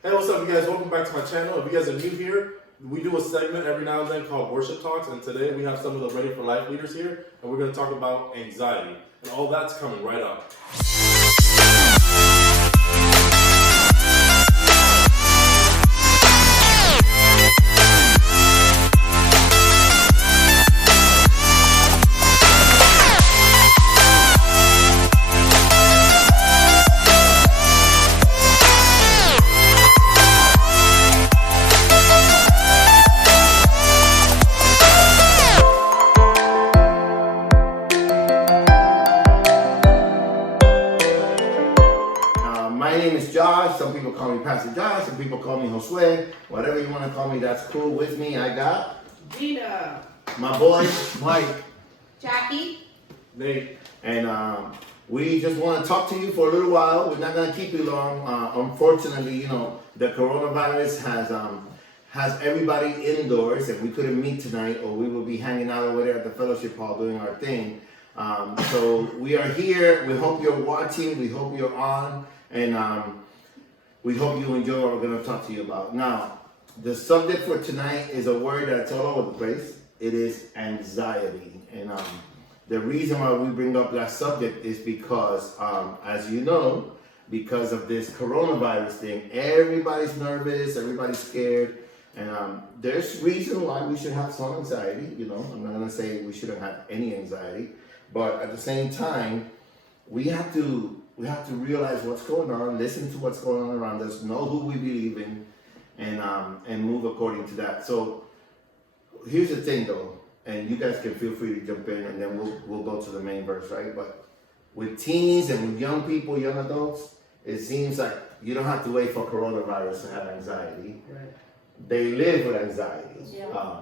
Hey, what's up, you guys? Welcome back to my channel. If you guys are new here, we do a segment every now and then called Worship Talks, and today we have some of the Ready for Life leaders here, and we're going to talk about anxiety, and all that's coming right up. My name is Josh. Some people call me Pastor Josh. Some people call me Josue. Whatever you want to call me, that's cool. With me, I got Gina. my boy Mike, Jackie. Nate. and we just want to talk to you for a little while. We're not going to keep you long. Unfortunately, you know, the coronavirus has everybody indoors, and we couldn't meet tonight, or we will be hanging out over there at the fellowship hall doing our thing. So we are here. We hope you're watching. We hope you're on. And we hope you enjoy what we're going to talk to you about. Now, the subject for tonight is a word that's all over the place. It is anxiety. And the reason why we bring up that subject is because, as you know, because of this coronavirus thing, everybody's nervous, everybody's scared. And there's reason why we should have some anxiety. You know, I'm not going to say we shouldn't have any anxiety. But at the same time, we have to realize what's going on, listen to what's going on around us, know who we believe in, and move according to that. So here's the thing, though, and you guys can feel free to jump in, and then we'll go to the main verse, right? But with teens and with young people, young adults, it seems like you don't have to wait for coronavirus to have anxiety. Right. They live with anxiety. Yeah.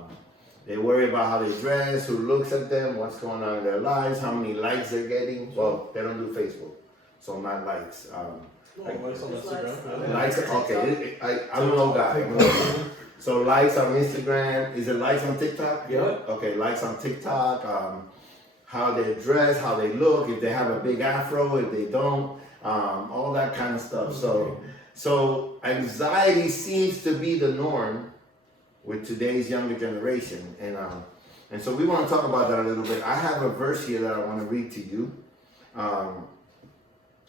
They worry about how they dress, who looks at them, what's going on in their lives, how many likes they're getting. Well, they don't do Facebook, so not likes. Likes on Instagram. Likes, okay. I'm an old guy. So likes on Instagram. Is it likes on TikTok? Yeah. Okay, likes on TikTok. How they dress, how they look, if they have a big afro, if they don't, all that kind of stuff. So anxiety seems to be the norm with today's younger generation, and so we want to talk about that a little bit. I have a verse here that I want to read to you,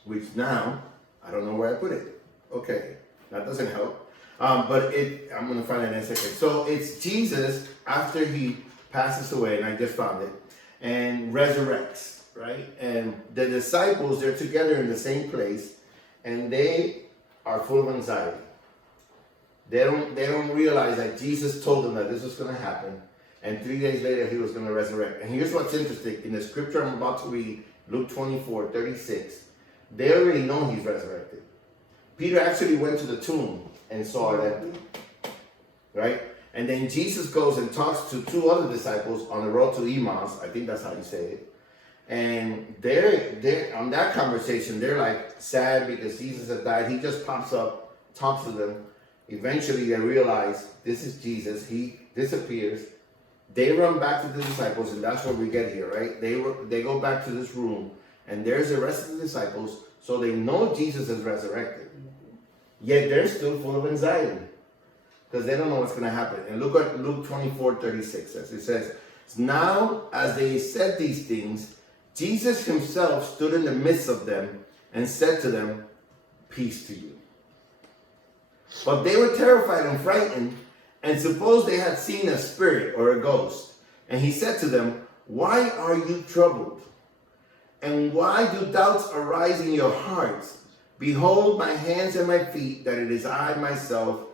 which now I don't know where I put it. Okay, that doesn't help, but I'm going to find it in a second. So it's Jesus after he passes away, and I just found it, and resurrects, right? And the disciples, they're together in the same place, and they are full of anxiety. They don't realize that Jesus told them that this was going to happen, and 3 days later he was going to resurrect. And here's what's interesting. In the scripture I'm about to read, Luke 24:36, they already know he's resurrected. Peter actually went to the tomb and saw it empty, right? And then Jesus goes and talks to two other disciples on the road to Emmaus. I think that's how you say it. And they're on that conversation, they're like sad because Jesus had died. He just pops up, talks to them. Eventually they realize this is Jesus. He disappears. They run back to the disciples, and that's where we get here, right? They go back to this room, and there's the rest of the disciples, so they know Jesus is resurrected. Yet they're still full of anxiety because they don't know what's going to happen. And look at Luke 24:36 says. It says, now as they said these things, Jesus himself stood in the midst of them and said to them, peace to you. But they were terrified and frightened, and supposed they had seen a spirit or a ghost. And he said to them, why are you troubled? And why do doubts arise in your hearts? Behold my hands and my feet, that it is I myself.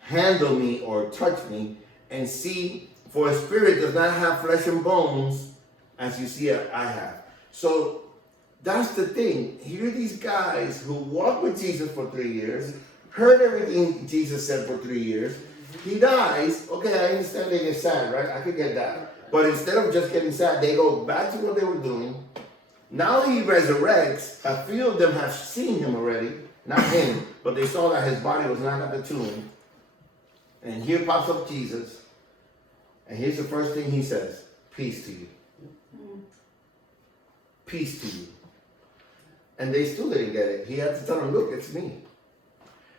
Handle me or touch me, and see, for a spirit does not have flesh and bones, as you see I have. So that's the thing. Here are these guys who walked with Jesus for 3 years, heard everything Jesus said for 3 years. He dies. Okay, I understand they get sad, right? I could get that. But instead of just getting sad, they go back to what they were doing. Now he resurrects. A few of them have seen him already. Not him, but they saw that his body was not at the tomb. And here pops up Jesus. And here's the first thing he says. Peace to you. Peace to you. And they still didn't get it. He had to tell them, look, it's me.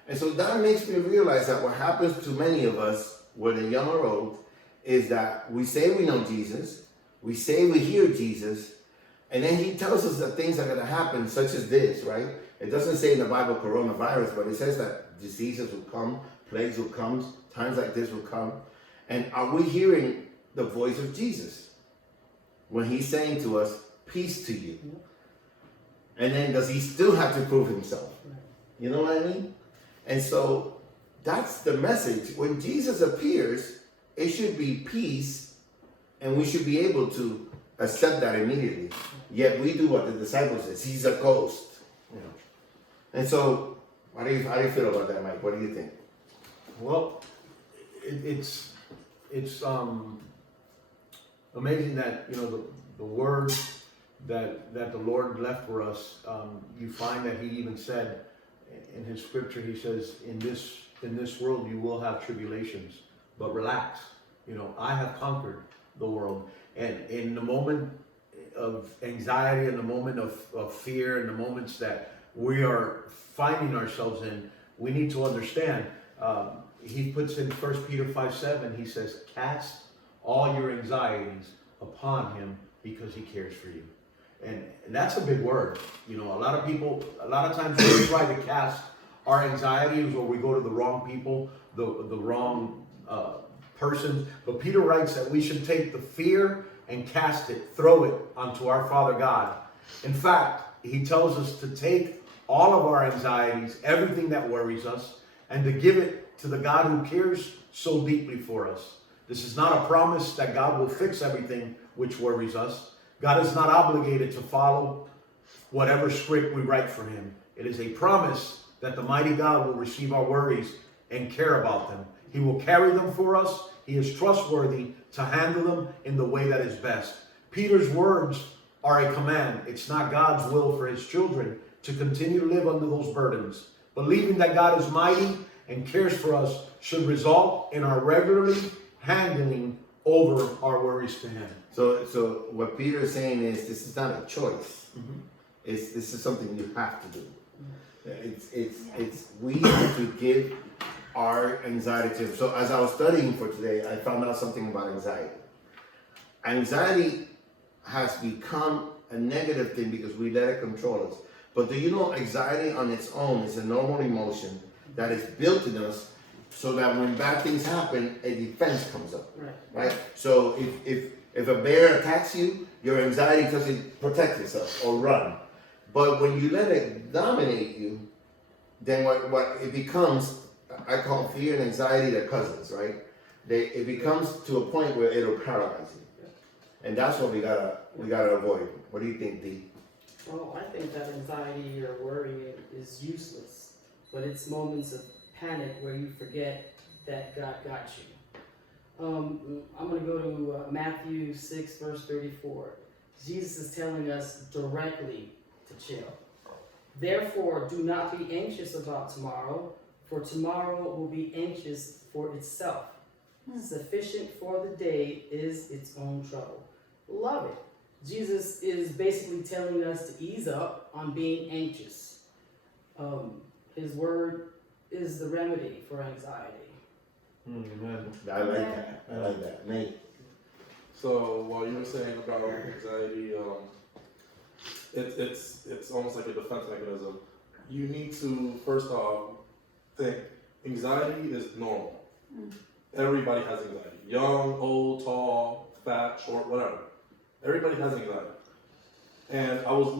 And so that makes me realize that what happens to many of us, whether young or old, is that we say we know Jesus, we say we hear Jesus, and then he tells us that things are going to happen, such as this, right? It doesn't say in the Bible coronavirus, but it says that diseases will come, plagues will come, times like this will come. And are we hearing the voice of Jesus when he's saying to us, peace to you? And then does he still have to prove himself? You know what I mean? And so that's the message. When Jesus appears, it should be peace, and we should be able to accept that immediately. Yet we do what the disciples says. He's a ghost. You know? And so, how do you feel about that, Mike? What do you think? Well, it's amazing that the word that the Lord left for us. You find that He even said in His scripture, He says, "In this world you will have tribulations, but relax. I have conquered the world." And in the moment of anxiety, in the moment of fear, in the moments that we are finding ourselves in, we need to understand. He puts in 1 Peter 5:7, he says, "Cast all your anxieties upon Him because He cares for you." And that's a big word. A lot of times we try to cast our anxieties, or we go to the wrong people, the wrong person. But Peter writes that we should take the fear and cast it, throw it onto our Father God. In fact, he tells us to take all of our anxieties, everything that worries us, and to give it to the God who cares so deeply for us. This is not a promise that God will fix everything which worries us. God is not obligated to follow whatever script we write for Him. It is a promise that the mighty God will receive our worries and care about them. He will carry them for us. He is trustworthy to handle them in the way that is best. Peter's words are a command. It's not God's will for His children to continue to live under those burdens. Believing that God is mighty and cares for us should result in our regularly handing over our worries to Him. So what Peter is saying is, this is not a choice. This is something you have to do. It's we have to give our anxiety to Him. So as I was studying for today, I found out something about anxiety. Anxiety has become a negative thing because we let it control us. But do you know anxiety on its own is a normal emotion that is built in us so that when bad things happen, a defense comes up. Right? So if a bear attacks you, your anxiety doesn't protect yourself or run. But when you let it dominate you, then what it becomes, I call fear and anxiety their cousins, right? It becomes to a point where it'll paralyze you. And that's what we gotta avoid. What do you think, Dee? Well, I think that anxiety or worry is useless, but it's moments of panic where you forget that God got you. I'm going to go to Matthew 6, verse 34. Jesus is telling us directly to chill. "Therefore, do not be anxious about tomorrow, for tomorrow will be anxious for itself. Sufficient for the day is its own trouble." Love it. Jesus is basically telling us to ease up on being anxious. His word is the remedy for anxiety. Amen. I like that. Nate? So while you were saying about anxiety, it's almost like a defense mechanism. You need to first off think anxiety is normal. Everybody has anxiety. Young, old, tall, fat, short, whatever. Everybody has anxiety. And I was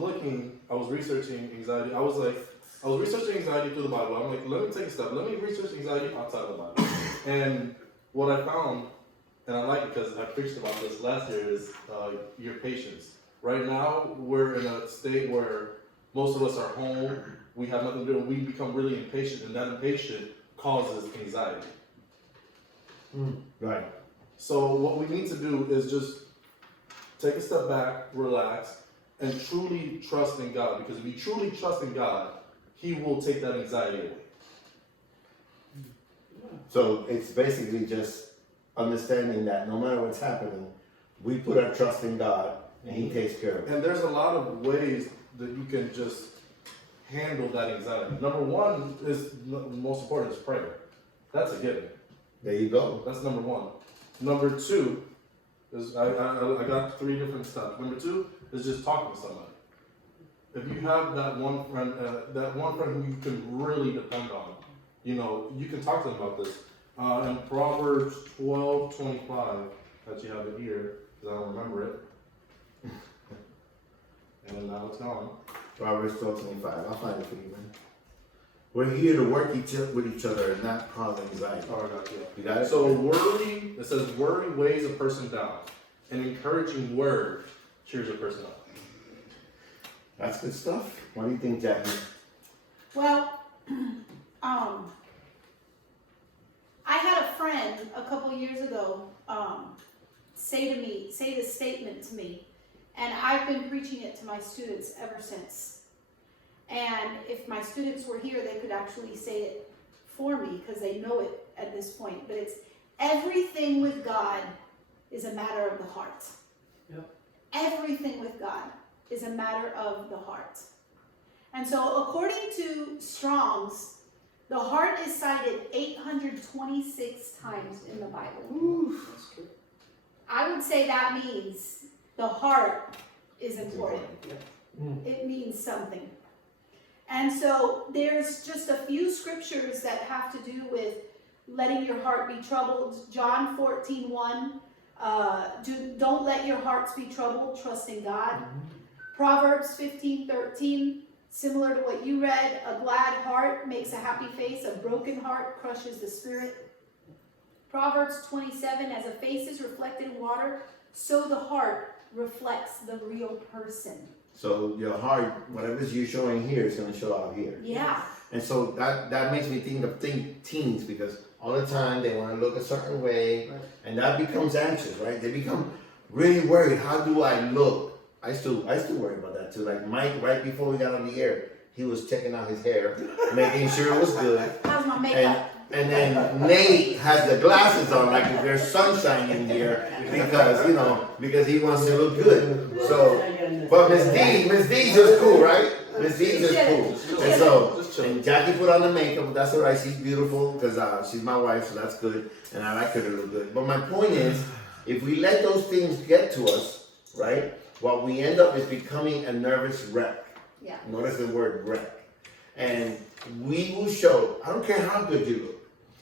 researching anxiety. I was researching anxiety through the Bible. I'm like, let me take a step. Let me research anxiety outside of the Bible. And what I found, and I like it because I preached about this last year, is your patience. Right now, we're in a state where most of us are home. We have nothing to do. We become really impatient, and that impatience causes anxiety. Right. So what we need to do is just take a step back, relax, and truly trust in God. Because if you truly trust in God, He will take that anxiety away. So it's basically just understanding that no matter what's happening, we put our trust in God and He takes care of it. And there's a lot of ways that you can just handle that anxiety? Number one is most important is prayer. That's a given. There you go. That's number one. Number two is I got 3 different steps. Number two is just talking to somebody. If you have that one friend who you can really depend on, you can talk to them about this. In Proverbs 12:25, that you have it here, because I don't remember it. And now it's gone. Proverbs 12:25. I'll find it for you, man. We're here to work with each other and not cause anxiety. Oh, I got you. You got it? So it says worry weighs a person down. An encouraging word cheers a person up. That's good stuff. What do you think, Jackie? Well, I had a friend a couple years ago say this statement to me, and I've been preaching it to my students ever since. And if my students were here, they could actually say it for me because they know it at this point. But it's everything with God is a matter of the heart. Yep. Everything with God is a matter of the heart. And so according to Strong's, the heart is cited 826 times in the Bible. That's true. I would say that means the heart is important. Yep. It means something. And so there's just a few scriptures that have to do with letting your heart be troubled. John 14:1, don't let your hearts be troubled, trust in God. Proverbs 15:13, similar to what you read, a glad heart makes a happy face, a broken heart crushes the spirit. Proverbs 27, as a face is reflected in water, so the heart reflects the real person. So your heart, whatever's you're showing here is going to show out here. Yeah. And so that makes me think of teens, because all the time they want to look a certain way, Right. and that becomes anxious, right? They become really worried. How do I look? I still worry about that too. Like Mike, right before we got on the air, he was checking out his hair, making sure it was good. How's my makeup? And then Nate has the glasses on, like if there's sunshine in here, because he wants to look good. So, but Miss D's just cool, right? Miss D's just cool. And so, Just chill. and Jackie put on the makeup. That's all right. She's beautiful because she's my wife, so that's good. And I like her to look good. But my point is, if we let those things get to us, right? What we end up is becoming a nervous wreck. Yeah. Notice the word wreck. And we will show, I don't care how good you look.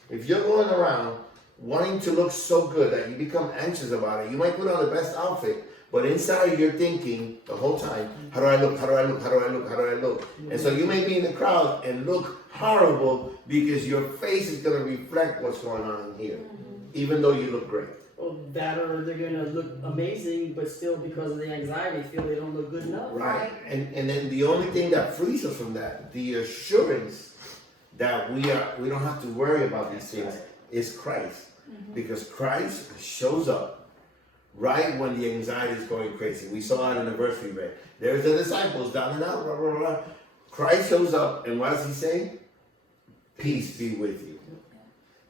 If you're going around wanting to look so good that you become anxious about it, you might put on the best outfit, but inside you're thinking the whole time, how do I look, how do I look, how do I look, how do I look? And so you may be in the crowd and look horrible because your face is going to reflect what's going on in here, even though you look great. Well, that or they're gonna look amazing, but still because of the anxiety, feel they don't look good enough. Right. And then the only thing that frees us from that, the assurance that we don't have to worry about these things, is Christ. Because Christ shows up right when the anxiety is going crazy. We saw it in the verse we read. There's the disciples down and out, blah, blah, blah. Christ shows up, and what does he say? Peace be with you.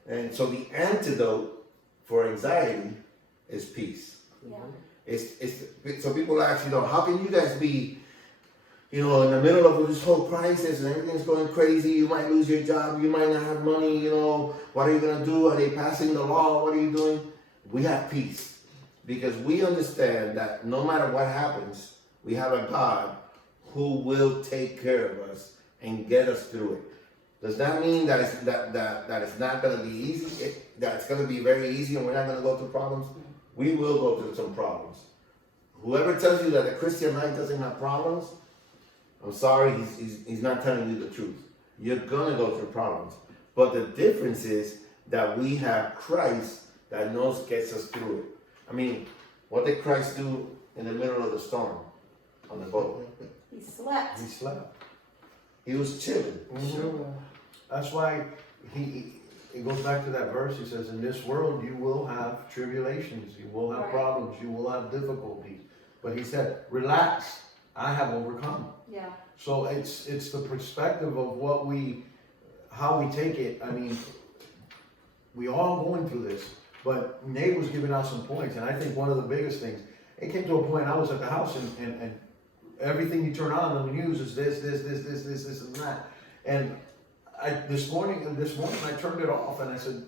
And so the antidote for anxiety is peace. Yeah. It's so people actually know, how can you guys be, in the middle of this whole crisis and everything's going crazy, you might lose your job, you might not have money, what are you going to do? Are they passing the law? What are you doing? We have peace because we understand that no matter what happens, we have a God who will take care of us and get us through it. Does that mean that it's not going to be easy? That it's going to be very easy and we're not going to go through problems? We will go through some problems. Whoever tells you that a Christian life doesn't have problems, I'm sorry, he's not telling you the truth. You're going to go through problems. But the difference is that we have Christ that gets us through it. I mean, what did Christ do in the middle of the storm on the boat? He slept. He slept. He was chilling. That's why it goes back to that verse. He says, in this world you will have tribulations, you will have Right. problems, you will have difficulties. But he said, relax, I have overcome. Yeah. So it's the perspective of how we take it. I mean, we all going through this, but Nate was giving out some points, and I think one of the biggest things, it came to a point I was at the house and everything you turn on in the news is this, and that. And this morning I turned it off and I said,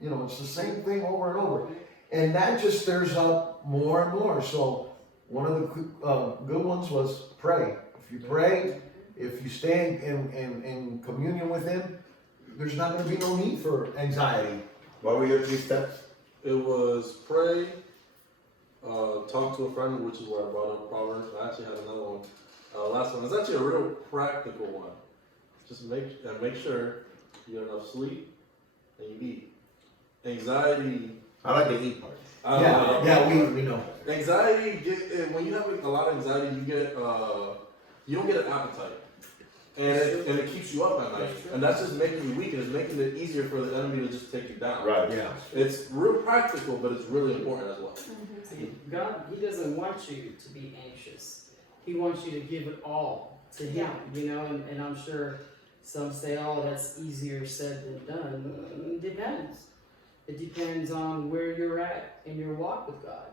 you know, it's the same thing over and over. And that just stirs up more and more. So one of the good ones was pray. If you pray, if you stay in communion with Him, there's not going to be no need for anxiety. What were your 3 steps? It was pray, talk to a friend, which is where I brought up Proverbs. I actually had another one. Last one. It's actually a real practical one. Just make sure you get enough sleep and you eat. Anxiety. I like the eat part. We know. Anxiety. When you have a lot of anxiety, you don't get an appetite, and it keeps you up at night, and that's just making you weak, and it's making it easier for the enemy to just take you down. Right. Yeah. It's real practical, but it's really important as well. See, God, He doesn't want you to be anxious. He wants you to give it all to Him, you know, and I'm sure some say, oh, that's easier said than done. It depends. It depends on where you're at in your walk with God.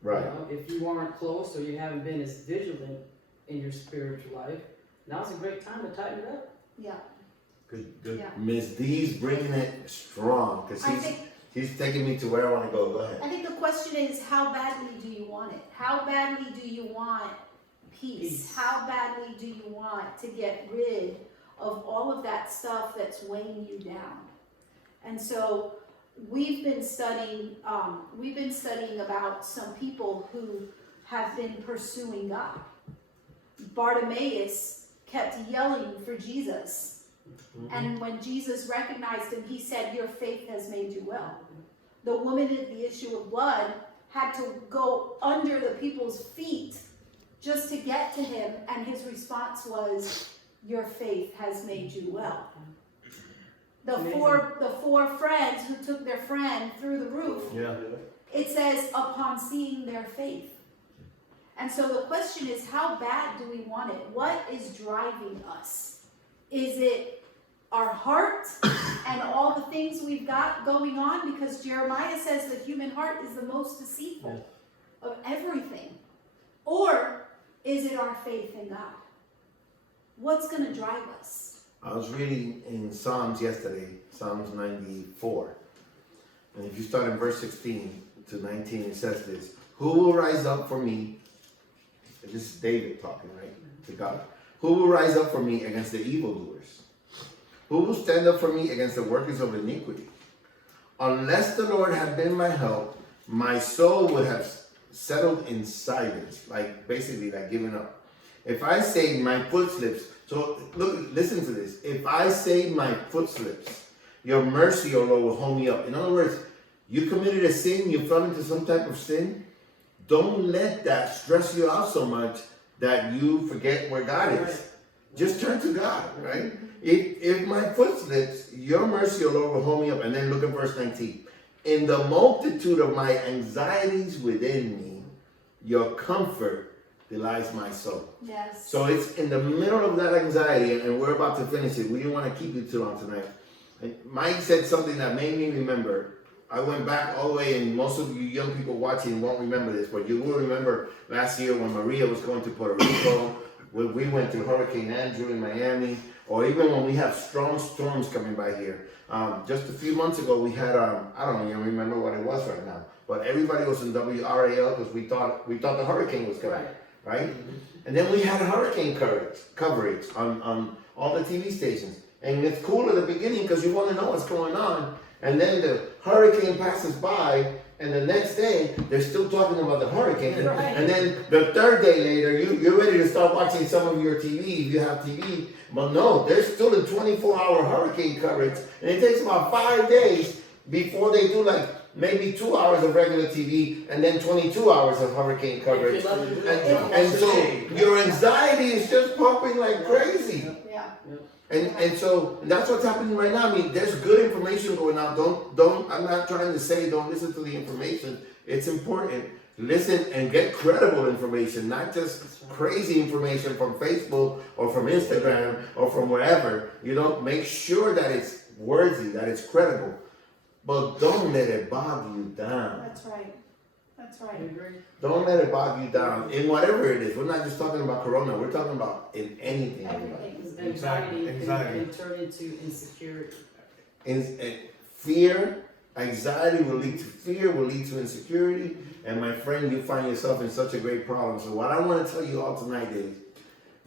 Right. You know, if you aren't close or you haven't been as vigilant in your spiritual life, now's a great time to tighten it up. Yeah. Good. Yeah. Miss D's bringing it strong because I think he's taking me to where I want to go. Go ahead. I think the question is, how badly do you want it? How badly do you want peace? How badly do you want to get rid of all of that stuff that's weighing you down? And so we've been studying about some people who have been pursuing God. Bartimaeus kept yelling for Jesus. And when Jesus recognized him, he said, your faith has made you well. The woman at the issue of blood had to go under the people's feet just to get to him, and his response was, your faith has made you well. The four friends who took their friend through the roof, Yeah. it says, upon seeing their faith. And so the question is, how bad do we want it? What is driving us? Is it our heart and all the things we've got going on? Because Jeremiah says the human heart is the most deceitful of everything. Or is it our faith in God? What's going to drive us? I was reading in Psalms yesterday, Psalms 94. And if you start in verse 16 to 19, it says this: who will rise up for me? This is David talking, right? To God. Who will rise up for me against the evildoers? Who will stand up for me against the workers of iniquity? Unless the Lord had been my help, my soul would have settled in silence, basically giving up. If I say my foot slips, so listen to this. If I say my foot slips, your mercy, O Lord, will hold me up. In other words, you committed a sin, you fell into some type of sin. Don't let that stress you out so much that you forget where God is. Just turn to God, right? If my foot slips, your mercy, O Lord, will hold me up. And then look at verse 19. In the multitude of my anxieties within me, your comfort delights my soul. Yes. So it's in the middle of that anxiety, and we're about to finish it. We didn't want to keep you too long tonight. And Mike said something that made me remember. I went back all the way, and most of you young people watching won't remember this, but you will remember last year when Maria was going to Puerto Rico, when we went through Hurricane Andrew in Miami, or even when we have strong storms coming by here. Just a few months ago, we had, I don't even remember what it was right now, but everybody was in WRAL because we thought the hurricane was coming, right? And then we had hurricane coverage on all the TV stations. And it's cool at the beginning because you want to know what's going on. And then the hurricane passes by, and the next day, they're still talking about the hurricane. Right. And then the third day later, you're ready to start watching some of your TV, if you have TV. But no, they're still in 24-hour hurricane coverage. And it takes about 5 days before they do maybe 2 hours of regular TV, and then 22 hours of hurricane coverage. And so your anxiety is just pumping like crazy. Yeah. And so that's what's happening right now. I mean, there's good information going out. I'm not trying to say don't listen to the information. It's important. Listen and get credible information, not just crazy information from Facebook or from Instagram or from wherever. Make sure that it's worthy, that it's credible. But don't let it bog you down. That's right. That's You right. agree? Don't let it bog you down in whatever it is. We're not just talking about corona. We're talking about in anything. Everything. Because Exactly, anxiety exactly. can turn into insecurity. And fear, anxiety will lead to fear, will lead to insecurity. And my friend, you find yourself in such a great problem. So what I want to tell you all tonight is,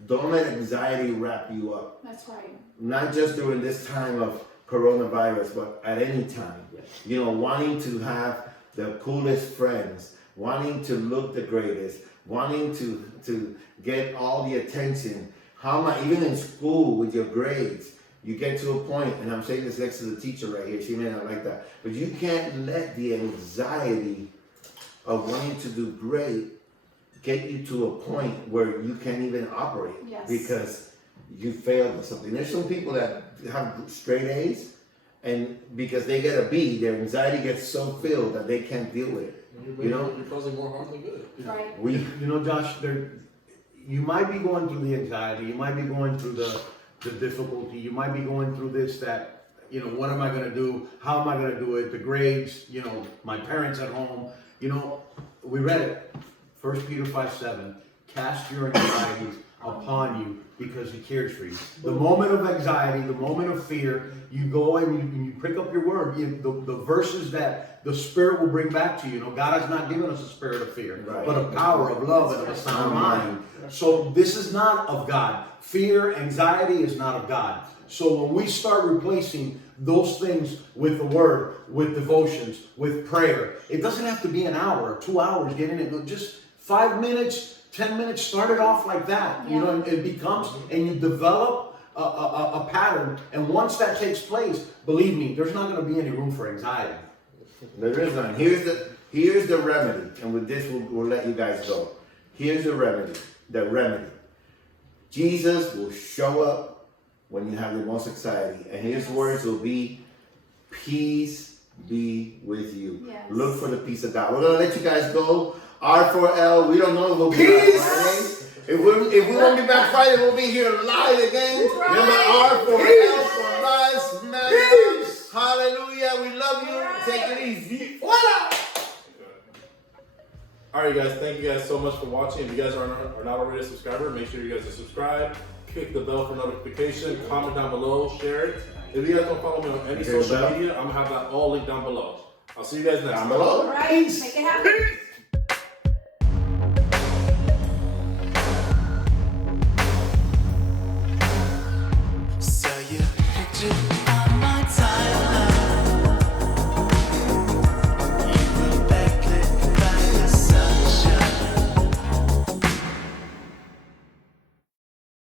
don't let anxiety wrap you up. That's right. Not just during this time of coronavirus, but at any time. You know, wanting to have the coolest friends, wanting to look the greatest, wanting to get all the attention. How am I, even in school with your grades, you get to a point, and I'm saying this next to the teacher right here, she may not like that, but you can't let the anxiety of wanting to do great get you to a point where you can't even operate Yes. because you failed or something. There's some people that have straight A's, and because they get a B, their anxiety gets so filled that they can't deal with it. You know? You're causing more harm than good. Right. We You know, Josh, you might be going through the anxiety, you might be going through the difficulty, you might be going through this, that, you know, what am I gonna do? How am I gonna do it? The grades, you know, my parents at home, you know, we read it. 1 Peter 5:7, cast your anxieties upon you because he cares for you. The moment of anxiety, the moment of fear, you go and you pick up your word, the verses that the Spirit will bring back to you. You know, God has not given us a spirit of fear, Right. but a power of love and of a sound mind. So this is not of God. Fear, anxiety is not of God. So when we start replacing those things with the word, with devotions, with prayer, it doesn't have to be an hour or 2 hours, get in it, just 5 minutes, 10 minutes, start it off like that. You know, and it becomes, and you develop a pattern. And once that takes place, believe me, there's not going to be any room for anxiety. There is none. Here's the remedy, and with this we'll let you guys go. Here's the remedy. The remedy. Jesus will show up when you have the most anxiety, and his words will be, "Peace be with you." Yes. Look for the peace of God. We're gonna let you guys go. R4L. We don't know if we'll be back Friday. If we won't be back Friday, we'll be here live again. Right. Remember R4L for us, man. Hallelujah. We love you. Right. Take it easy. Voila! Alright guys, thank you guys so much for watching. If you guys are not already a subscriber, make sure you guys are subscribed. Click the bell for notification. Comment down below. Share it. If you guys don't follow me on any Okay, social bell. media, I'm going to have that all linked down below. I'll see you guys next Down time. below. Right. Make it happen.